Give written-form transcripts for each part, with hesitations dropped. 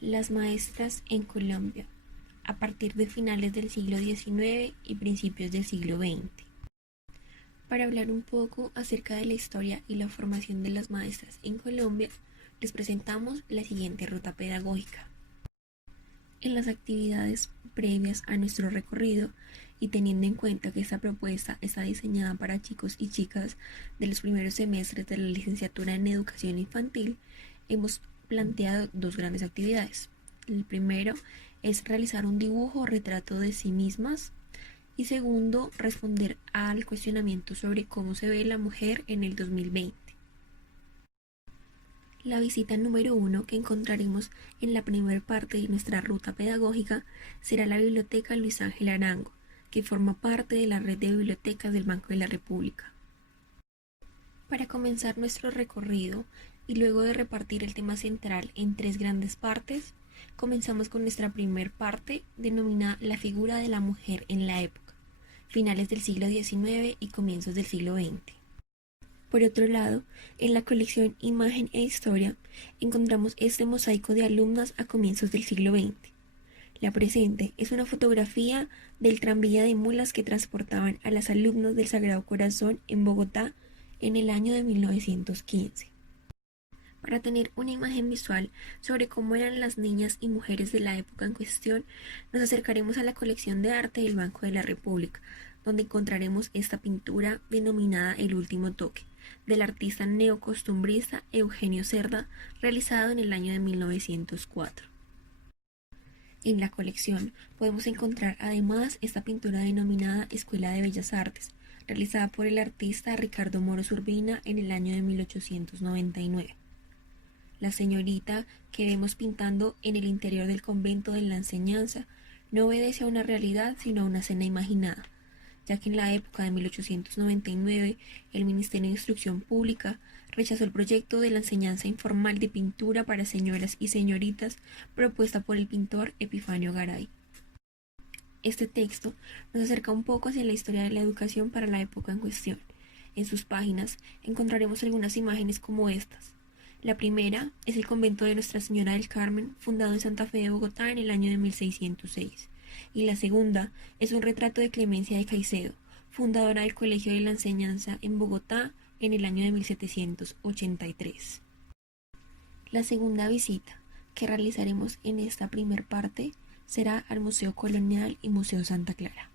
Las maestras en Colombia, a partir de finales del siglo XIX y principios del siglo XX. Para hablar un poco acerca de la historia y la formación de las maestras en Colombia, les presentamos la siguiente ruta pedagógica. En las actividades previas a nuestro recorrido, y teniendo en cuenta que esta propuesta está diseñada para chicos y chicas de los primeros semestres de la licenciatura en educación infantil, hemos planteado dos grandes actividades. El primero es realizar un dibujo o retrato de sí mismas y segundo, responder al cuestionamiento sobre cómo se ve la mujer en el 2020. La visita número 1 que encontraremos en la primera parte de nuestra ruta pedagógica será la Biblioteca Luis Ángel Arango, que forma parte de la red de bibliotecas del Banco de la República. Para comenzar nuestro recorrido y luego de repartir el tema central en tres grandes partes, comenzamos con nuestra primera parte denominada La figura de la mujer en la época, finales del siglo XIX y comienzos del siglo XX. Por otro lado, en la colección Imagen e Historia encontramos este mosaico de alumnas a comienzos del siglo XX. La presente es una fotografía del tranvía de mulas que transportaban a las alumnas del Sagrado Corazón en Bogotá en el año de 1915. Para tener una imagen visual sobre cómo eran las niñas y mujeres de la época en cuestión, nos acercaremos a la colección de arte del Banco de la República, donde encontraremos esta pintura denominada El último toque, del artista neocostumbrista Eugenio Cerda, realizado en el año de 1904. En la colección podemos encontrar además esta pintura denominada Escuela de Bellas Artes, realizada por el artista Ricardo Moros Urbina en el año de 1899. La señorita que vemos pintando en el interior del convento de la enseñanza no obedece a una realidad sino a una escena imaginada, ya que en la época de 1899 el Ministerio de Instrucción Pública rechazó el proyecto de la enseñanza informal de pintura para señoras y señoritas propuesta por el pintor Epifanio Garay. Este texto nos acerca un poco hacia la historia de la educación para la época en cuestión. En sus páginas encontraremos algunas imágenes como estas. La primera es el convento de Nuestra Señora del Carmen, fundado en Santa Fe de Bogotá en el año de 1606. Y la segunda es un retrato de Clemencia de Caicedo, fundadora del Colegio de la Enseñanza en Bogotá en el año de 1783. La segunda visita que realizaremos en esta primera parte será al Museo Colonial y Museo Santa Clara.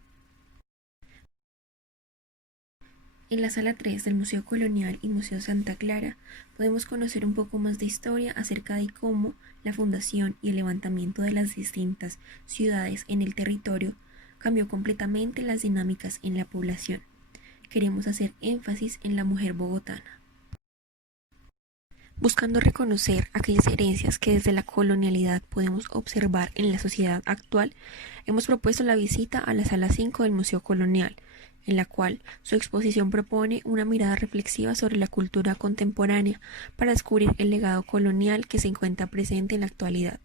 En la sala 3 del Museo Colonial y Museo Santa Clara podemos conocer un poco más de historia acerca de cómo la fundación y el levantamiento de las distintas ciudades en el territorio cambió completamente las dinámicas en la población. Queremos hacer énfasis en la mujer bogotana. Buscando reconocer aquellas herencias que desde la colonialidad podemos observar en la sociedad actual, hemos propuesto la visita a la sala 5 del Museo Colonial, en la cual su exposición propone una mirada reflexiva sobre la cultura contemporánea para descubrir el legado colonial que se encuentra presente en la actualidad.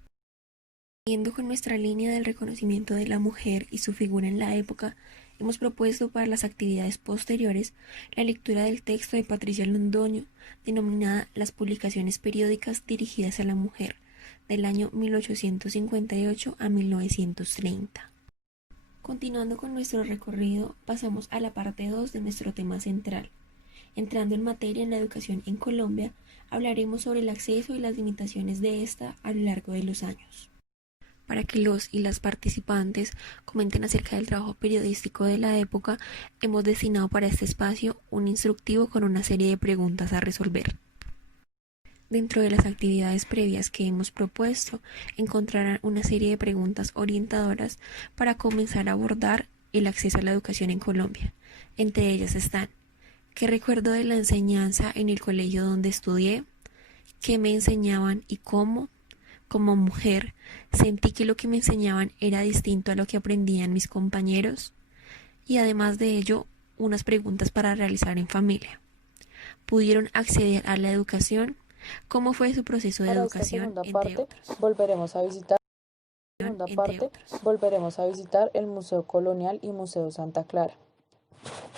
Siguiendo con nuestra línea del reconocimiento de la mujer y su figura en la época, hemos propuesto para las actividades posteriores la lectura del texto de Patricia Londoño, denominada Las publicaciones periódicas dirigidas a la mujer, del año 1858 a 1930. Continuando con nuestro recorrido, pasamos a la parte 2 de nuestro tema central. Entrando en materia en la educación en Colombia, hablaremos sobre el acceso y las limitaciones de esta a lo largo de los años. Para que los y las participantes comenten acerca del trabajo periodístico de la época, hemos destinado para este espacio un instructivo con una serie de preguntas a resolver. Dentro de las actividades previas que hemos propuesto, encontrarán una serie de preguntas orientadoras para comenzar a abordar el acceso a la educación en Colombia. Entre ellas están: ¿qué recuerdo de la enseñanza en el colegio donde estudié? ¿Qué me enseñaban y cómo? Como mujer, sentí que lo que me enseñaban era distinto a lo que aprendían mis compañeros. Y además de ello, unas preguntas para realizar en familia. ¿Pudieron acceder a la educación? ¿Cómo fue su proceso de Para esta educación? segunda Entre parte otros. Entre otros. volveremos a visitar el Museo Colonial y Museo Santa Clara.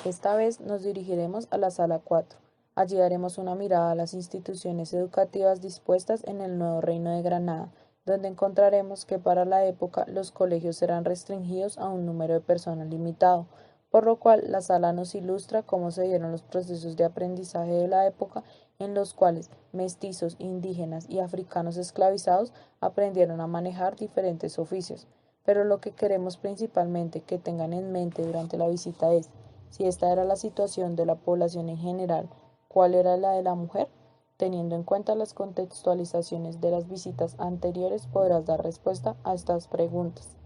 Esta vez nos dirigiremos a la sala 4. Allí daremos una mirada a las instituciones educativas dispuestas en el nuevo Reino de Granada donde encontraremos que para la época los colegios serán restringidos a un número de personas limitado, por lo cual la sala nos ilustra cómo se dieron los procesos de aprendizaje de la época en los cuales mestizos, indígenas y africanos esclavizados aprendieron a manejar diferentes oficios. Pero lo que queremos principalmente que tengan en mente durante la visita es, si esta era la situación de la población en general, ¿cuál era la de la mujer? Teniendo en cuenta las contextualizaciones de las visitas anteriores, podrás dar respuesta a estas preguntas.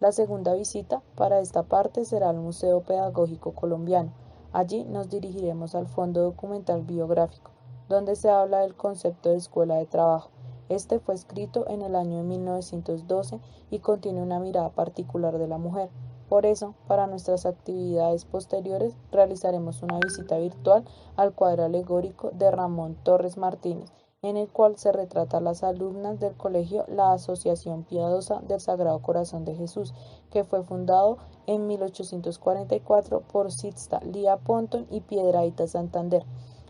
La segunda visita para esta parte será al Museo Pedagógico Colombiano. Allí nos dirigiremos al Fondo Documental Biográfico, donde se habla del concepto de escuela de trabajo. Este fue escrito en el año de 1912 y contiene una mirada particular de la mujer. Por eso, para nuestras actividades posteriores, realizaremos una visita virtual al cuadro alegórico de Ramón Torres Martínez, en el cual se retrata a las alumnas del colegio La Asociación Piadosa del Sagrado Corazón de Jesús, que fue fundado en 1844 por Sixta Lía Ponton y Piedrahíta Santander.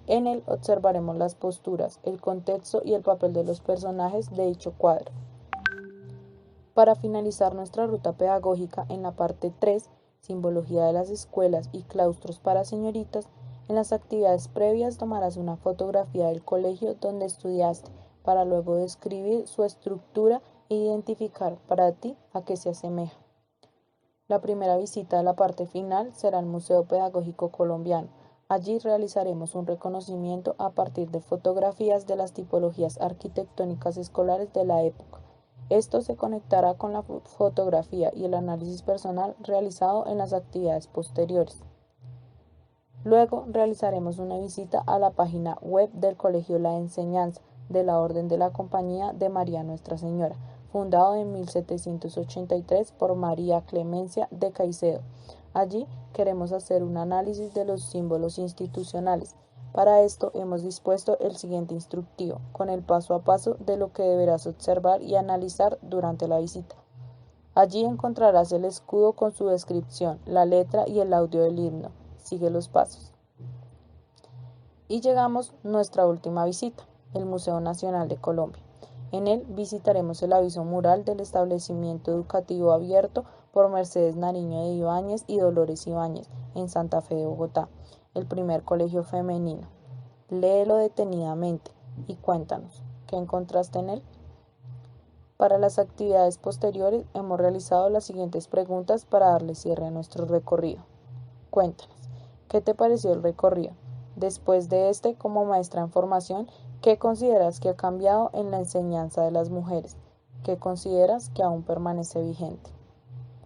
En él observaremos las posturas, el contexto y el papel de los personajes de dicho cuadro. Para finalizar nuestra ruta pedagógica en la parte 3, Simbología de las escuelas y claustros para señoritas, en las actividades previas tomarás una fotografía del colegio donde estudiaste para luego describir su estructura e identificar para ti a qué se asemeja. La primera visita de la parte final será al Museo Pedagógico Colombiano. Allí realizaremos un reconocimiento a partir de fotografías de las tipologías arquitectónicas escolares de la época. Esto se conectará con la fotografía y el análisis personal realizado en las actividades posteriores. Luego realizaremos una visita a la página web del Colegio La Enseñanza de la Orden de la Compañía de María Nuestra Señora, fundado en 1783 por María Clemencia de Caicedo. Allí queremos hacer un análisis de los símbolos institucionales. Para esto hemos dispuesto el siguiente instructivo, con el paso a paso de lo que deberás observar y analizar durante la visita. Allí encontrarás el escudo con su descripción, la letra y el audio del himno. Sigue los pasos. Y llegamos a nuestra última visita, el Museo Nacional de Colombia. En él visitaremos el aviso mural del establecimiento educativo abierto por Mercedes Nariño de Ibáñez y Dolores Ibáñez, en Santa Fe de Bogotá, el primer colegio femenino. Léelo detenidamente y cuéntanos, ¿qué encontraste en él? Para las actividades posteriores hemos realizado las siguientes preguntas para darle cierre a nuestro recorrido. Cuéntanos, ¿qué te pareció el recorrido? Después de como maestra en formación, ¿qué consideras que ha cambiado en la enseñanza de las mujeres? ¿Qué consideras que aún permanece vigente?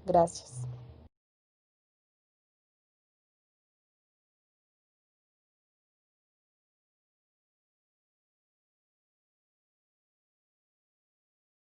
Gracias.